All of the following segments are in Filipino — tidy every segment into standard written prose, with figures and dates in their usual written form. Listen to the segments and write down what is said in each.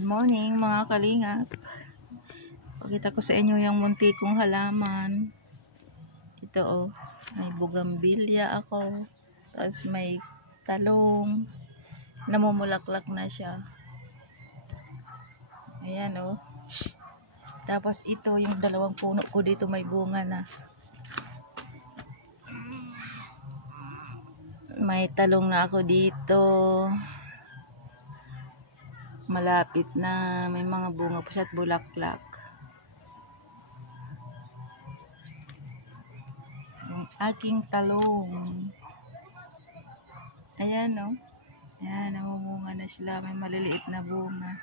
Good morning mga kalingap. Pakita ko sa inyo yung munti kong halaman. Ito may bugambilya ako. Tapos may talong. Namumulaklak na siya. Ayan Tapos ito yung dalawang puno ko dito may bunga na. May talong na ako dito. Malapit na, may mga bunga po siya at bulaklak. Yung aking talong. Ayan Ayan, namumunga na sila. May maliliit na bunga.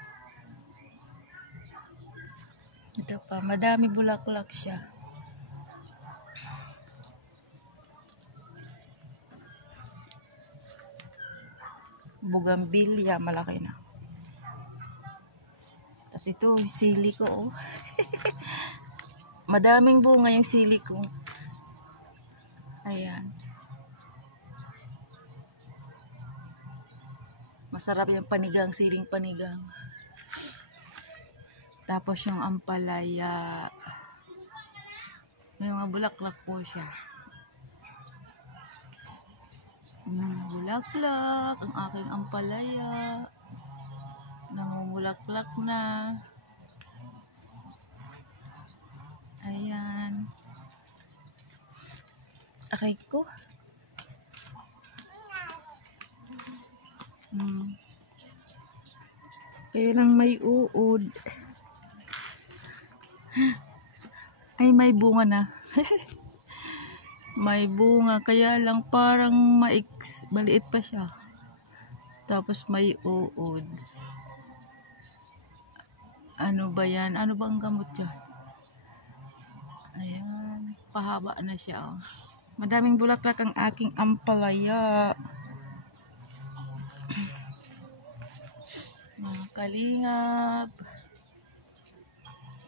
Ito pa, madami bulaklak siya. Bugambilya, malaki na. Tapos ito, sili ko Madaming bunga yung sili ko. Ayan. Masarap yung panigang, siling panigang. Tapos yung ampalaya. May mga bulaklak po siya. Bulaklak, ang aking ampalaya. Namumulaklak na. Ayan. Aray ko. Kaya lang may uod. Ay, may bunga na. May bunga. Kaya lang parang maliit pa siya. Tapos may uod. Ano ba yan? Ano bang gamot dyan? Ayan. Pahaba na siya. Madaming bulaklak ang aking ampalaya. Mga kalingap.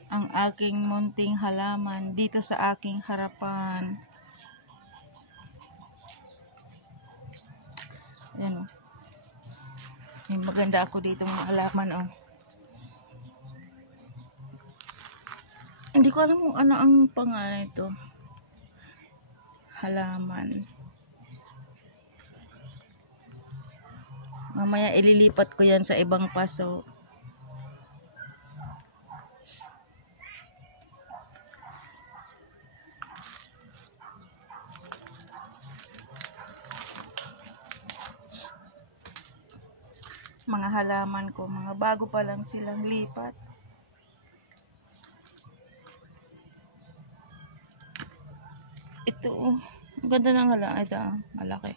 Ang aking munting halaman dito sa aking harapan. Ayan May maganda ako dito mga halaman Hindi ko alam kung ano ang pangalan ito. Halaman. Mamaya ililipat ko yan sa ibang paso. Mga halaman ko, mga bago pa lang silang lipat. Ito ang ganda ng halaman. Ito malaki.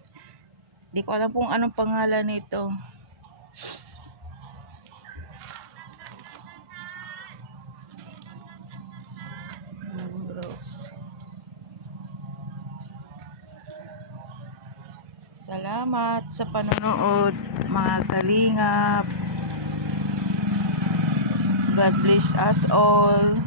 Hindi ko alam kung anong pangalan nito. Rose. Salamat sa panonood mga kalingap. God bless us all.